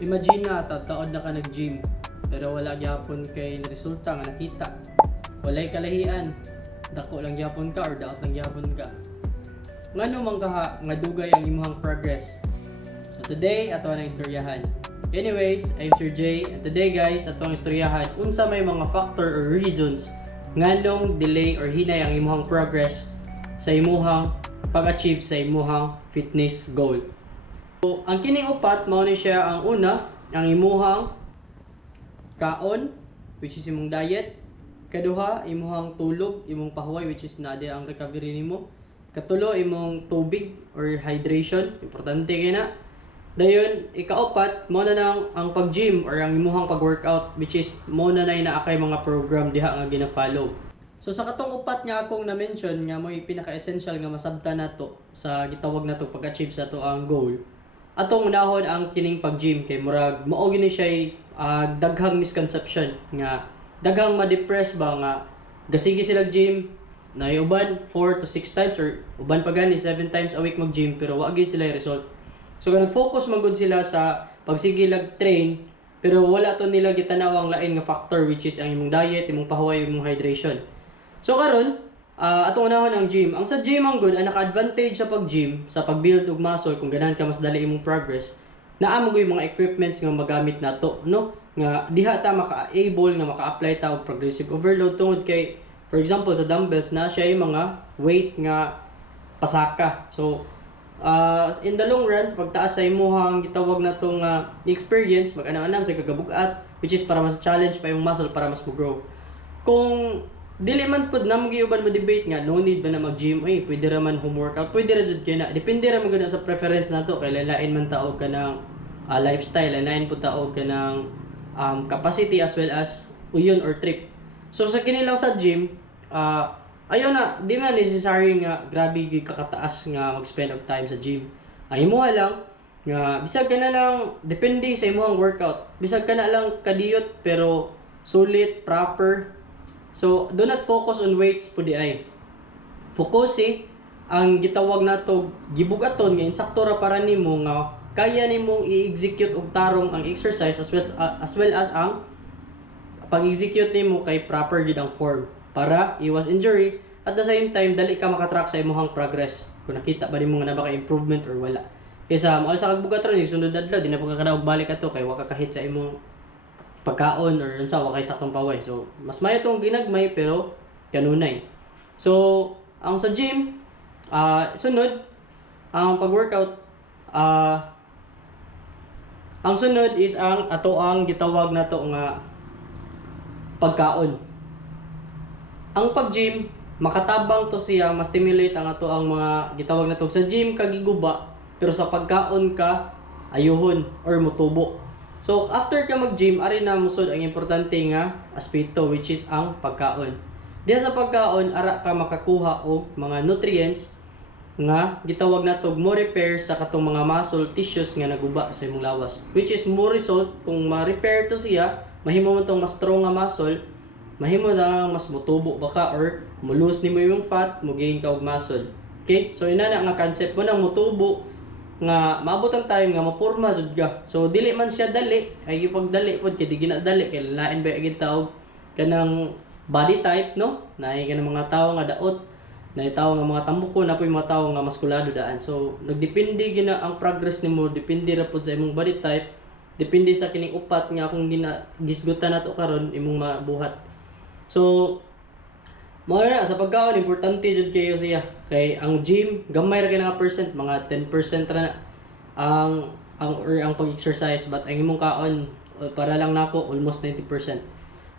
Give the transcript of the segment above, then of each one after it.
Imagine na taod na ka nag-gym pero wala gyapon kay resulta nga nakita. Walay kalahian. Dako lang gyapon ka or daot lang gyapon ka. Ngano man ka nga dugay ang imong progress. So today ato ang istoryahan. Anyways, I'm Sir J and today guys ato ang istoryahan unsa may mga factor or reasons nganong delay or hinay ang imong progress sa imong pag-achieve sa imong fitness goal. So, ang kining upat mao ni siya ang una, ang imuhang kaon which is imong diet, kaduha imong tulog, imong pahuway which is nade ang recovery nimo, katulo imong tubig or hydration, importante kay na. Dayon ikaapat mao na nang ang pag-gym or ang imong pag-workout which is mao na nay naa kay mga program diha nga gina-follow. So sa katong upat nga akong na-mention nga mo'y pinaka-essential nga masabtan nato sa gitawag nato pag-achieve sa ato ang goal. Atong unahon ang kining pag-gym kay murag mao gini siya daghang misconception nga daghang ma-depress ba nga gasigi sila gym na uban 4 to 6 times or uban pa gani 7 times a week mag-gym pero wa gyud sila result. So kung nag-focus man gud sila sa pagsige train pero wala to nila gitanaw ang lain nga factor which is ang imong diet, imong pahuway, imong hydration. So karon atong unahon ang gym. Ang sa gym ang good, ang naka-advantage sa pag-gym, sa pag-build og muscle kung ganahan ka mas dali imong progress. Naa mo yung mga equipments nga magamit nato, no? Nga diha ta maka-able nga maka-apply ta og progressive overload tungod kay for example sa dumbbells na siya yung mga weight nga pasaka. So in the long run sa pagtaas sa imuhang gitawag na tong experience, mag-anam-anam sa kagabugat which is para mas challenge pa yung muscle para mas mo-grow. Kung dili man pud na magiuban mo debate nga no need ba na mag-gym ay pwede ra man home workout pwede ra jud kay na depende ra man gud sa preference nato kay lain man taog ka ng lifestyle lain pud taog ka ng capacity as well as uyon or trip. So sa kini lang sa gym ayo na di na necessary nga grabe gyud kakataas nga mag-spend og time sa gym. Ay mo lang nga bisag ka na lang depende sa imong workout bisag ka na lang kadiyot pero sulit proper. So, do not focus on weights po di ay. Focus ang gitawag nato gibugaton nga insakto ra para nimo nga kaya nimong i-execute og tarong ang exercise as well as ang pag-execute nimo kay proper gid ang form para iwas injury at the same time dali ka makatrack sa imong progress kung nakita ba nimo nga na ba ka improvement or wala. Kaysa mo sa kagbugat ron sunod adlaw di na pagkakadaog balik ato kay wa ka kahit sa imong pagkaon or unsa wa kay saktong paway. So mas mayo tong ginagmay pero kanunay. So ang sa gym sunod ang pag-workout ang sunod is ang ato ang gitawag nato nga pagkaon. Ang pag-gym makatabang to siya, ma-stimulate ang ato ang mga gitawag nato sa gym kagiguba pero sa pagkaon ka ayuhon or motubo. So after ka mag-gym, ari na musod ang importante nga aspeto which is ang pagkaon. Diya sa pagkaon, ara ka makakuha og mga nutrients nga gitawag nato mo repair sa katong mga muscle tissues nga naguba sa imong lawas. Which is mo result kung ma-repair to siya, mahimo mo tong mas strong nga muscle, mahimo na mas motubo baka or mo-lose nimo yung fat, mo gain ka og muscle. Okay? So ina na nga concept mo nang motubo nga maabot ang time nga mapurma jud ka. So dili man siya dali, ay pagdali pod kay di ginadali kay lain ba gyud tawag kanang body type no? Naay kanang mga tawo nga daot, naay tawo nga mga tambuko, na poy mga tawo nga maskulado daan. So nagdepende gina ang progress nimo, depende ra pod sa imong body type, depende sa kining upat nga akong gisgutan nato karon imong mabuhat. So mao na sa pagkaon importante jud kayo siya kay ang gym gamay ra kay nga percent mga 10% ra na ang pag-exercise but ang imong kaon para lang nako almost 90%.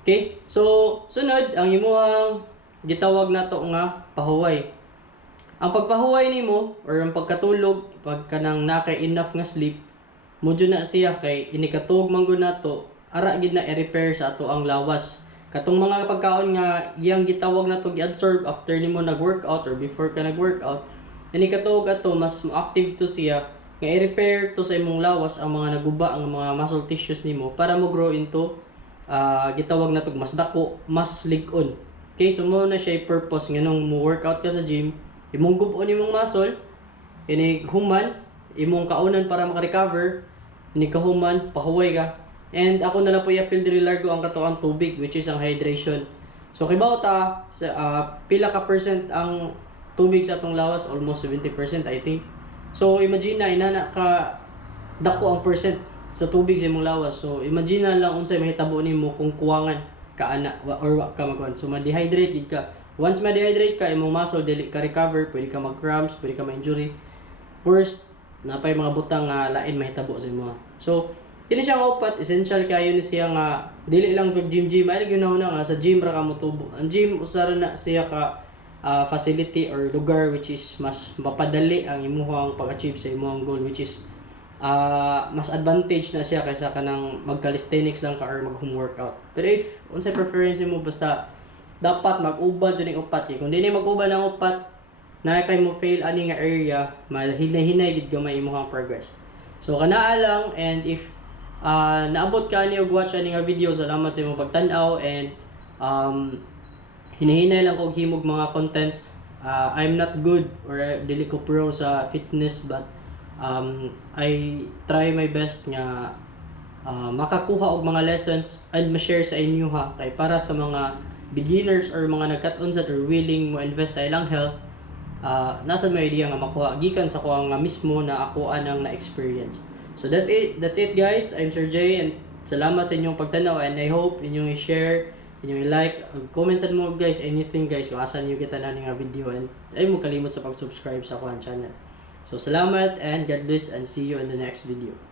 Okay? So sunod ang imong gitawag nato nga pahuway. Ang pagpahuway nimo or ang pagkatulog pagka nang nakay enough nga sleep mo jud na siya kay inikatug man gud nato ara gid na i-repair sa ato ang lawas. Katong mga pagkaon nga iyang gitawag na to gi-absorb after nimo nag-workout or before ka nag-workout, ini katuog ato mas active to siya nga i-repair to sa imong lawas ang mga naguba ang mga muscle tissues nimo para mo grow into gitawag na to mas dako, mas lig-on. Okay, so mo na siya purpose nga nung mo workout ka sa gym, imong gub-on imong muscle, ini human, imong kaunan para maka-recover, ini kahuman, pahuway ka. And ako na lang po i-appeal diri largo ang katuang tubig, which is ang hydration. So kibaw ta pila ka percent ang tubig sa atong lawas, almost 70% I think. So imagine na inana ka dako ang percent sa tubig sa imong lawas. So imagine na lang unsay mahitabo nimo kung kuwangan ka ana or wa ka magkuan. So ma-dehydrate gid ka. Once ma-dehydrate ka, imong muscle dili ka recover, pwede ka mag-cramps, pwede ka ma-injury. Worst, napay mga butang nga lain mahitabo sa imo. So kini siya nga upat, essential kayo ni siya nga dili lang pag gym ay ginauna nga sa gym ra ka motubo. Ang gym usara na siya ka facility or lugar which is mas mapadali ang imong pag-achieve sa imong goal, which is mas advantage na siya kaysa kanang mag-calisthenics lang ka or mag-home workout. Pero if unsay preference mo, basta dapat mag-uban jud ning upat. Kung dili mag-uban ang upat, na kay mo fail ani nga area, mahinay-hinay gid gamay imong progress. So kanaa lang, and if naabot ka ni og watch ani nga video, salamat sa imong pagtan-aw, and hinahinay lang kog himog mga contents. I'm not good or dili ko pro sa fitness, but I try my best nga makakuha og mga lessons and ma-share sa inyo ha, kay para sa mga beginners or mga nagkat-on sa or willing mo invest sa ilang health, nasa may idea nga makuha gikan sa kuha nga mismo na ako anang na-experience. So that's it guys. I'm Sir Jay, and salamat sa inyong pagtanaw, and I hope inyong i-share, inyong i-like, comment sa mo guys, anything guys kung asan niyo kita na nga video, and ay mo kalimot sa pag-subscribe sa kuha channel. So salamat and God bless, and see you in the next video.